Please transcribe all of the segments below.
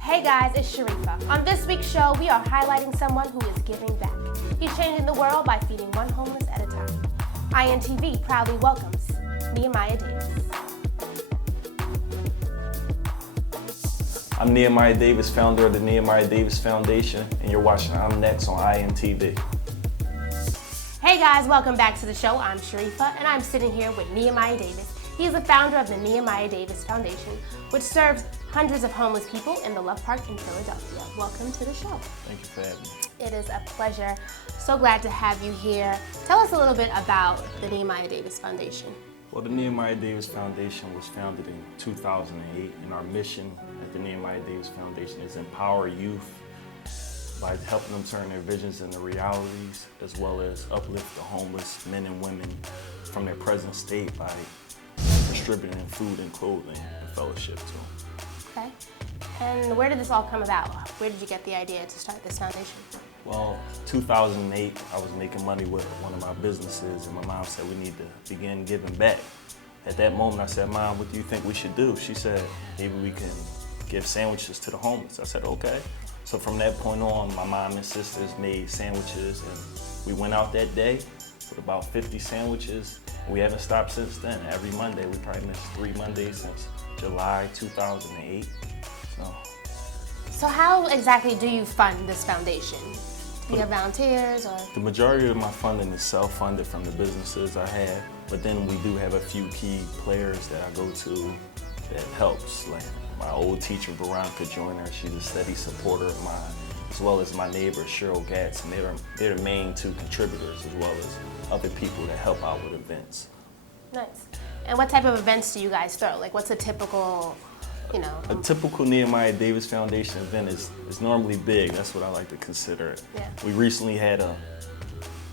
Hey guys, it's Sharifa. On this week's show, we are highlighting someone who is giving back. He's changing the world by feeding one homeless at a time. INTV proudly welcomes Nehemiah Davis. I'm Nehemiah Davis, founder of the Nehemiah Davis Foundation, and you're watching I'm Next on INTV. Hey guys, welcome back to the show. I'm Sharifa, and I'm sitting here with Nehemiah Davis. He is the founder of the Nehemiah Davis Foundation, which serves hundreds of homeless people in the Love Park in Philadelphia. Welcome to the show. Thank you for having me. It is a pleasure. So glad to have you here. Tell us a little bit about the Nehemiah Davis Foundation. Well, the Nehemiah Davis Foundation was founded in 2008, and our mission at the Nehemiah Davis Foundation is empower youth by helping them turn their visions into realities, as well as uplift the homeless men and women from their present state by distributing food and clothing and fellowship to them. Okay. And where did this all come about? Where did you get the idea to start this foundation? Well, 2008, I was making money with one of my businesses, and my mom said we need to begin giving back. At that moment, I said, Mom, what do you think we should do? She said, maybe we can give sandwiches to the homeless. I said, okay. So from that point on, my mom and sisters made sandwiches, and we went out that day with about 50 sandwiches. We haven't stopped since then. Every Monday, we probably missed 3 Mondays since July 2008. So how exactly do you fund this foundation? Do you have volunteers or? The majority of my funding is self-funded from the businesses I have, but then we do have a few key players that I go to that helps. Like my old teacher, Veronica Joyner, she's a steady supporter of mine, as well as my neighbor, Cheryl Gatz, and they're the main two contributors, as well as other people that help out with events. Nice. And what type of events do you guys throw? Like what's a typical, A typical Nehemiah Davis Foundation event is normally big. That's what I like to consider it. Yeah. We recently had a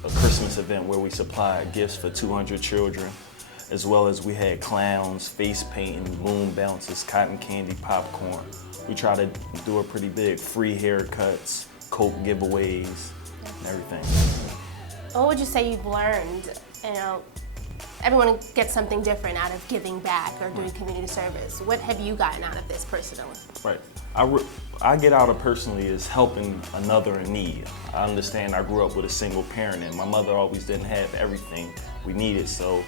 Christmas event where we supplied gifts for 200 children, as well as we had clowns, face painting, moon bounces, cotton candy, popcorn. We try to do it pretty big. Free haircuts, coat giveaways, and everything. What would you say you've learned? Everyone gets something different out of giving back or doing community service. What have you gotten out of this personally? Right. I get out of personally is helping another in need. I understand I grew up with a single parent, and my mother always didn't have everything we needed. So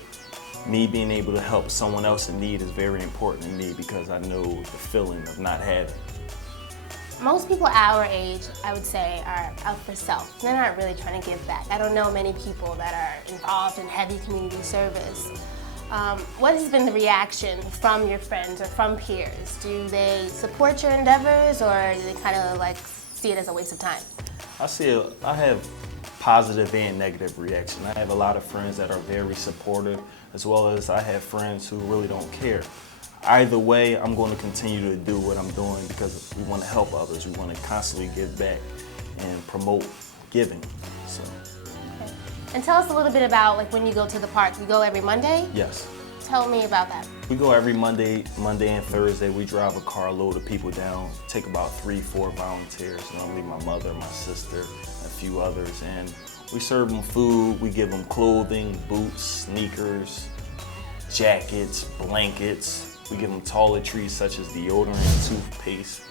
me being able to help someone else in need is very important to me because I know the feeling of not having. Most people our age, I would say, are out for self. They're not really trying to give back. I don't know many people that are involved in heavy community service. What has been the reaction from your friends or from peers? Do they support your endeavors, or do they kind of like see it as a waste of time? I have positive and negative reaction. I have a lot of friends that are very supportive, as well as I have friends who really don't care. Either way, I'm going to continue to do what I'm doing because we want to help others. We want to constantly give back and promote giving. So. Okay. And tell us a little bit about when you go to the park. You go every Monday? Yes. Tell me about that. We go every Monday and Thursday. We drive a carload of people down, take about 3-4 volunteers, normally my mother, my sister, a few others, and we serve them food, we give them clothing, boots, sneakers, jackets, blankets. We give them toiletries such as deodorant, toothpaste,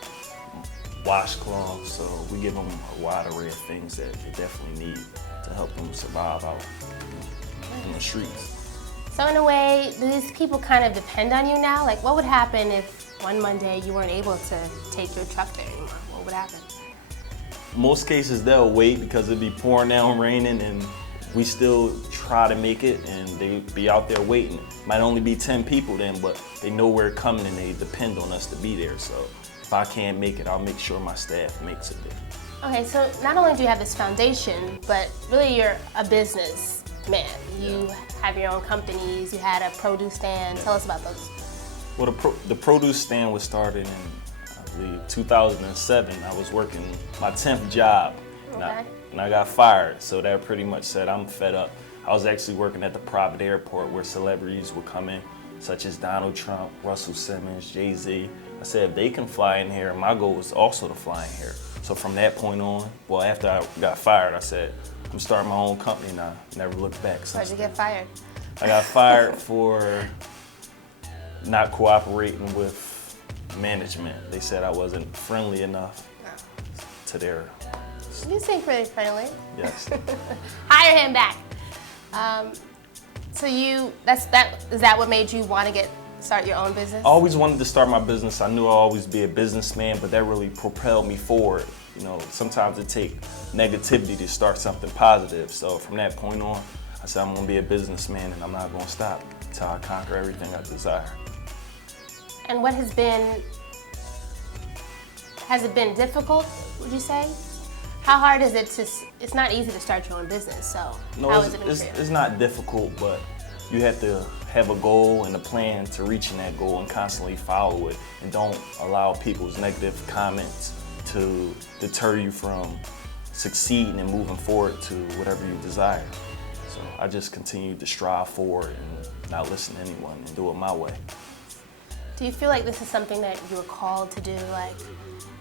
washcloths. So we give them a wide array of things that they definitely need to help them survive out in the streets. So in a way, do these people kind of depend on you now? Like what would happen if one Monday you weren't able to take your truck there anymore? What would happen? Most cases they'll wait because it'd be pouring down, raining, and we still try to make it, and they be out there waiting. Might only be 10 people then, but they know we're coming and they depend on us to be there. So if I can't make it, I'll make sure my staff makes it there. Okay, so not only do you have this foundation, but really you're a businessman. You have your own companies, you had a produce stand. Tell us about those. Well, the produce stand was started in, I believe, 2007. I was working my 10th job. Okay. And I got fired, so that pretty much said I'm fed up. I was actually working at the private airport where celebrities would come in, such as Donald Trump, Russell Simmons, Jay-Z. I said, if they can fly in here, my goal was also to fly in here. So from that point on, well, after I got fired, I said, I'm starting my own company now. Never looked back since. Why'd you get fired? I got fired for not cooperating with management. They said I wasn't friendly enough to their. You seem pretty friendly. Yes. Hire him back. So is that what made you want to start your own business? I always wanted to start my business. I knew I'd always be a businessman, but that really propelled me forward. You know, sometimes it takes negativity to start something positive. So from that point on, I said I'm going to be a businessman and I'm not going to stop until I conquer everything I desire. And what has it been difficult, would you say? How hard is it it's not easy to start your own business, so how has it been for you? It's not difficult, but you have to have a goal and a plan to reaching that goal and constantly follow it, and don't allow people's negative comments to deter you from succeeding and moving forward to whatever you desire. So I just continue to strive forward and not listen to anyone and do it my way. Do you feel like this is something that you were called to do? Like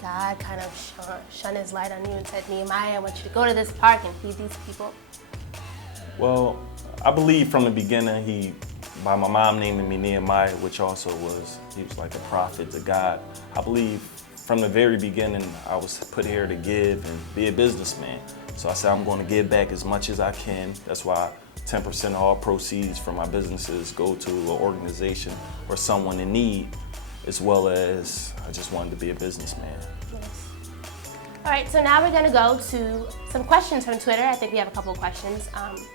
God kind of shone his light on you and said, Nehemiah, I want you to go to this park and feed these people? Well, I believe from the beginning by my mom naming me Nehemiah, which also he was like a prophet to God. I believe from the very beginning I was put here to give and be a businessman. So I said I'm going to give back as much as I can. That's why 10% of all proceeds from my businesses go to an organization or someone in need, as well as I just wanted to be a businessman. Yes. All right, so now we're going to go to some questions from Twitter. I think we have a couple of questions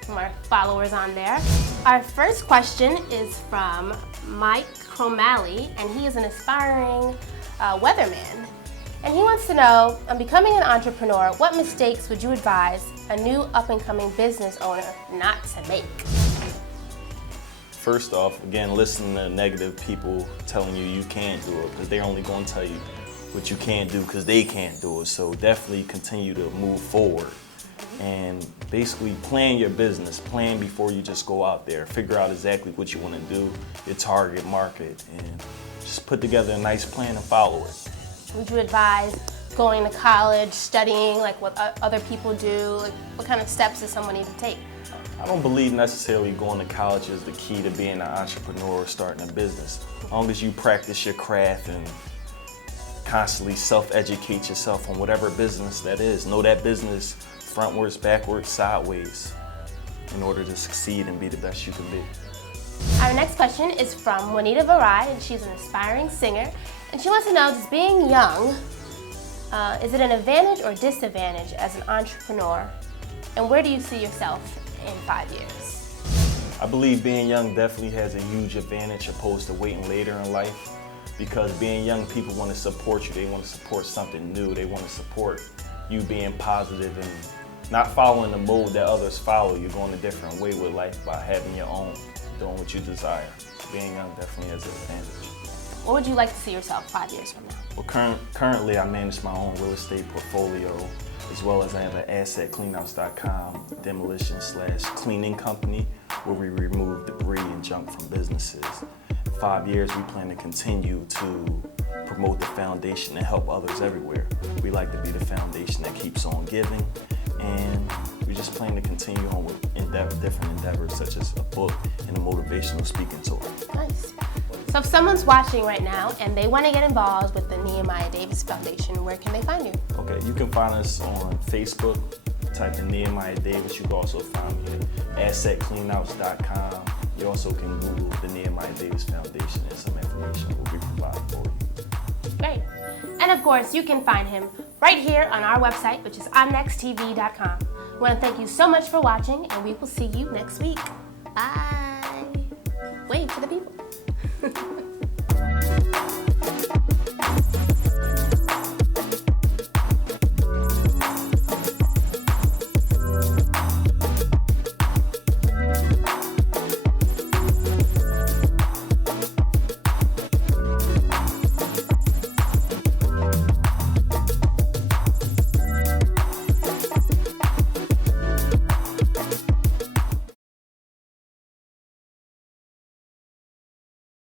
from our followers on there. Our first question is from Mike Cromally, and he is an aspiring weatherman. And he wants to know, on becoming an entrepreneur, what mistakes would you advise a new up-and-coming business owner not to make? First off, again, listen to negative people telling you can't do it, because they're only going to tell you what you can't do because they can't do it. So definitely continue to move forward and basically plan your business. Plan before you just go out there. Figure out exactly what you want to do, your target market, and just put together a nice plan and follow it. Would you advise going to college, studying like what other people do? Like, what kind of steps does someone need to take? I don't believe necessarily going to college is the key to being an entrepreneur or starting a business. As long as you practice your craft and constantly self-educate yourself on whatever business that is. Know that business frontwards, backwards, sideways in order to succeed and be the best you can be. Our next question is from Juanita Varai, and she's an aspiring singer. And she wants to know, does being young, is it an advantage or disadvantage as an entrepreneur? And where do you see yourself in 5 years? I believe being young definitely has a huge advantage opposed to waiting later in life, because being young, people want to support you. They want to support something new. They want to support you being positive and not following the mold that others follow. You're going a different way with life by having your own, doing what you desire. So being young definitely has an advantage. What would you like to see yourself 5 years from now? Well, currently I manage my own real estate portfolio, as well as I have an assetcleanouts.com demolition/cleaning company where we remove debris and junk from businesses. In 5 years, we plan to continue to promote the foundation and help others everywhere. We like to be the foundation that keeps on giving, and we just plan to continue on with different endeavors such as a book and a motivational speaking tour. Nice. So if someone's watching right now and they want to get involved with the Nehemiah Davis Foundation, where can they find you? Okay, you can find us on Facebook. Type in Nehemiah Davis. You can also find me at assetcleanouts.com. You also can Google the Nehemiah Davis Foundation, and some information will be provided for you. Great. And of course, you can find him right here on our website, which is onnexttv.com. I want to thank you so much for watching, and we will see you next week. Bye. Wave to the people.